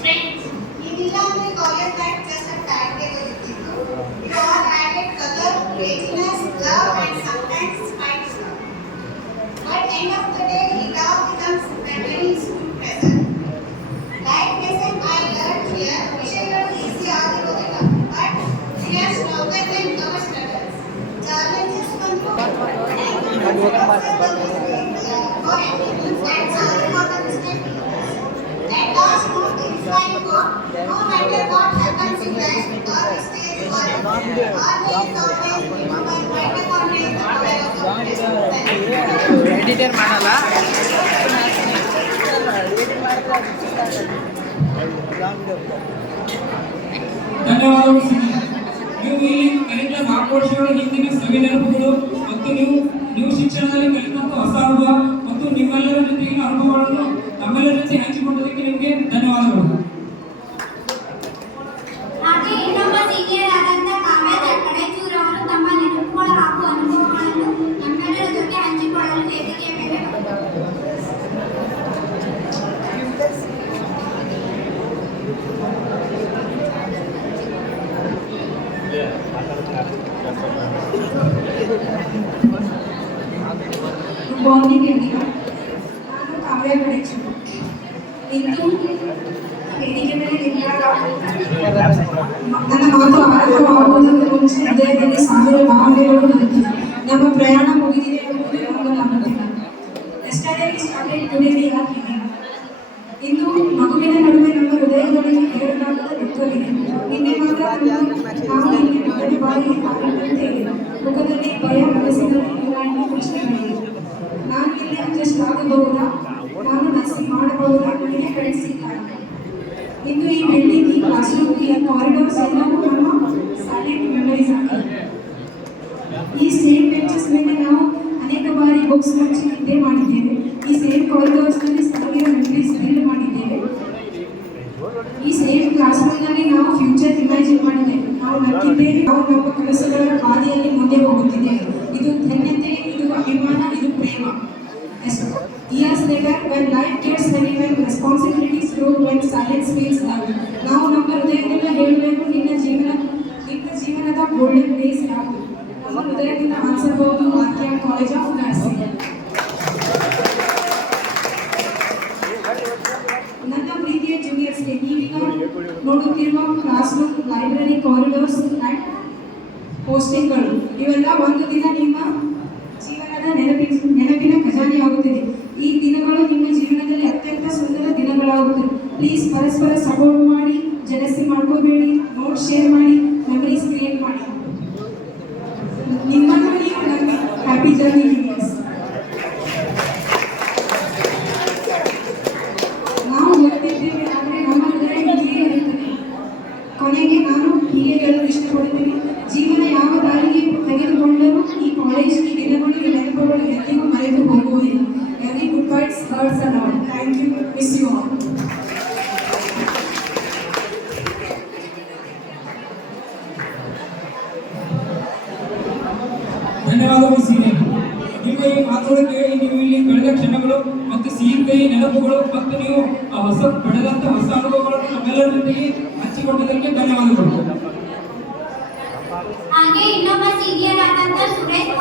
Friends, you belong to college that just a timetable. You all added color, creatiness, love, and sometimes spice. But end of the day, it all becomes memories to present. Life lesson I learned here, ವಿಷಯಗಳು easy ಆಗಿರೋದಿಲ್ಲ, but they are stronger than our struggles. Challenges ಬಂದ್ರು, at last, most inspiring quote, no matter what happens in life, or stage you are in, always better editor ಮಾಡಲ್ಲ. ಧನ್ಯವಾದಗಳು. ನೀವು ಇಲ್ಲಿ ಕಲಿತ 4 ವರ್ಷಗಳ ಹಿಂದಿನ ಸವಿ ನೆನಪುಗಳು ಮತ್ತು ನೀವು ಶಿಕ್ಷಣದಲ್ಲಿ ಕಲಿತಂತ ಹೊಸ ಅನುಭವ ಮತ್ತು ನಿಮ್ಮೆಲ್ಲರ ಜೊತೆಗಿನ ಅನುಭವಗಳನ್ನು ನಮ್ಮೆಲ್ಲರ ಜೊತೆ ಹಂಚಿಕೊಂಡದಕ್ಕೆ ನಿಮಗೆ ಧನ್ಯವಾದಗಳು. ಹಾಗೆ ಇನ್ನೊಬ್ಬ ಸೀನಿಯರ್ ಆದಂತ ಕಾವ್ಯ ಕಡೆಚೂರ್ ಅವರು ತಮ್ಮ ನೆನಪುಗಳು ಹಾಗೂ ಅನುಭವಗಳನ್ನು ನಮ್ಮೆಲ್ಲರ ಜೊತೆ ಹಂಚಿಕೊಳ್ಳಲು ವೇದಿಕೆಯ ಮೇಲೆ ಮಾರ್ನಿಂಗ್ ಎವ್ರಿವನ್. ನಾನು ಕಾವ್ಯ ಕಡೆಚೂರ್. ಇಂದು ವೇದಿಕೆ ಮೇಲೆ ನಿಂತಾಗ ನನ್ನ ಮಾತು ಆರಂಭವಾಗುವುದಕ್ಕೆ ಮುಂಚೆ ಹೃದಯದಲ್ಲಿ 1000 ಭಾವನೆಗಳು ಬರುತ್ತಿವೆ. ನಮ್ಮ ಪ್ರಯಾಣ ಮುಗಿದಿದೆ ಎಂಬುದು ನಮಗೆ ನಂಬುತ್ತಿಲ್ಲ. Yesterday we started, today we are living. ಇಂದು ಮಗುವಿನ ನಡುವೆ ನಮ್ಮ ಹೃದಯಗಳಿಗೆ ಹೇಳಲಾಗದ ದುಃಖವಿದೆ. ನಿನ್ನೆ ಮಾತ್ರ ನಾವು ಇಲ್ಲಿ ಮೊದಲ ಬಾರಿ ಆಗಿದ್ದಂತೆ ಮುಖದಲ್ಲಿ ಭಯ, ಮನಸ್ಸಿನಲ್ಲಿ ಇಲಾಂಟಿ ಪ್ರಶ್ನೆಗಳಿವೆ. ನಾನು ಇಲ್ಲಿ ಅಡ್ಜಸ್ಟ್ ಆಗಬಹುದಾ? ನಾನು ನರ್ಸಿಂಗ್ ಮಾಡಬಹುದಾ? ನನಗೆ ಕಳಿಸಿದ್ದಾರೆ. ಇಂದು ಈ ಬಿಲ್ಡಿಂಗ್, ಈ ಕ್ಲಾಸ್ ರೂಮ್, ಈ ಕಾರಿಡಾರ್ಸ್ ಎಲ್ಲವೂ ನಮ್ಮ ಸೈಲೆಂಟ್ ಮೆಮೊರೀಸ್ ಆಗಿದೆ. ಈ ಸೇಮ್ ಬೆಂಚಸ್ ಮೇಲೆ ನಾವು ಅನೇಕ ಬಾರಿ ಬುಕ್ಸ್ ಮುಚ್ಚಿ ನಿದ್ದೆ ಮಾಡಿದ್ದೇವೆ. ಈ ಸೇಮ್ ಕಾರಿಡಾರ್ಸ್ನಲ್ಲಿ 1000 ಮೆಮೊರೀಸ್ ಬಿಲ್ಡ್ ಮಾಡಿದ್ದೇವೆ. ಈ ಸೇಮ್ ಕ್ಲಾಸ್ ರೂಮ್ನಲ್ಲಿ ನಾವು ಫ್ಯೂಚರ್ ಇಮ್ಯಾಜಿನ್ ಮಾಡಿದ್ದೇವೆ. ನಾವು ನಕ್ಕಿದ್ದೇವೆ. ನಾವು ನಮ್ಮ ಕನಸುಗಳ ಹಾದಿಯಲ್ಲಿ ಮುಂದೆ ಹೋಗುತ್ತಿದ್ದೇವೆ. ಇದು ಧನ್ಯತೆ, ಇದು ಅಭಿಮಾನ, ಇದು ಪ್ರೇಮ. Years later, when life gets heavy, when responsibilities grow, when silence feels loud, ನಾವು ನಮ್ಮ ಹೃದಯದಿಂದ ಹೇಳಬೇಕು, ನಿನ್ನ ಜೀವನದ ಗೋಲ್ಡನ್ ಡೇಸ್ ಯಾವುದು? ನಮ್ಮ ಹೃದಯದಿಂದ ಆನ್ಸರ್ಬಹುದು, ಆರ್ಕಿಯಾ ಕಾಲೇಜ್ ಆಫ್ ನರ್ಸಿಂಗ್. ನನ್ನ ಪ್ರೀತಿಯ ಜೂನಿಯರ್ಸ್ಗೆ, ನೀವೀಗ ನೋಡುತ್ತಿರುವ class room, library, corridors and ಪೋಸ್ಟಿಂಗ್ಗಳು ಇವೆಲ್ಲ ಒಂದು ದಿನ ನಿಮ್ಮ ಜೀವನದ ನೆನಪಿನ ಖಜಾನೆಯಾಗುತ್ತದೆ. ಈ ದಿನಗಳು ನಿಮ್ಮ ಜೀವನದಲ್ಲಿ ಅತ್ಯಂತ ಸುಂದರ ದಿನಗಳಾಗುತ್ತವೆ. ಪ್ಲೀಸ್ ಪರಸ್ಪರ ಸಪೋರ್ಟ್ ಮಾಡಿ, ಜಲಸಿ ಮಾಡ್ಕೋಬೇಡಿ, ನೋಟ್ಸ್ ಶೇರ್ ಮಾಡಿ, ಮೆಮರೀಸ್ ಕ್ರಿಯೇಟ್ ಮಾಡಿ. ನಿಮ್ಮನ್ನು ನೀವು ನಂಬಿ. Happy journey juniors. ನಾವು ಓದ್ತಿದ್ದೇವೆ, ಆದರೆ ನಮ್ಮ ಹೃದಯ ಹೀಗೆ ಇರುತ್ತದೆ. ಕೊನೆಗೆ ನಾನು ಹೀಗೆ ಹೇಳಲು ಇಷ್ಟಪಡುತ್ತೇನೆ, ಜೀವನ ಯಾವ ದಾರಿಗೆ ತೆಗೆದುಕೊಂಡರೂ ಈ ಕಾಲೇಜ್, ಈ ದಿನಗಳು, ಈ ನೆನಪುಗಳು ಎಂದಿಗೂ ಮರೆತು ಹೋಗುವುದಿಲ್ಲ. Every goodbye hurts a lot. Thank you. Miss you all. ಧನ್ಯವಾದಗಳು ಸೀನಿಯರ್. ನಿಮ್ಮ ಈ ಮಾತುಗಳಿಗೆ ನೀವು ಇಲ್ಲಿ ಕಳೆದ ಕ್ಷಣಗಳು ಮತ್ತು ಸಿಹಿ ಕೈ ನೆನಪುಗಳು ಮತ್ತು ನೀವು ಪಡೆದಂತ ಹೊಸ ಅನುಭವಗಳನ್ನು ನಮ್ಮೆಲ್ಲರ ಜೊತೆಗೆ ಹಂಚಿಕೊಂಡಿದ್ದಕ್ಕೆ ಧನ್ಯವಾದಗಳು. ಹಾಗೆ ಇನ್ನೊಬ್ಬ ಸೀನಿಯರ್ ಆದಂತ ಸುರೇಶ್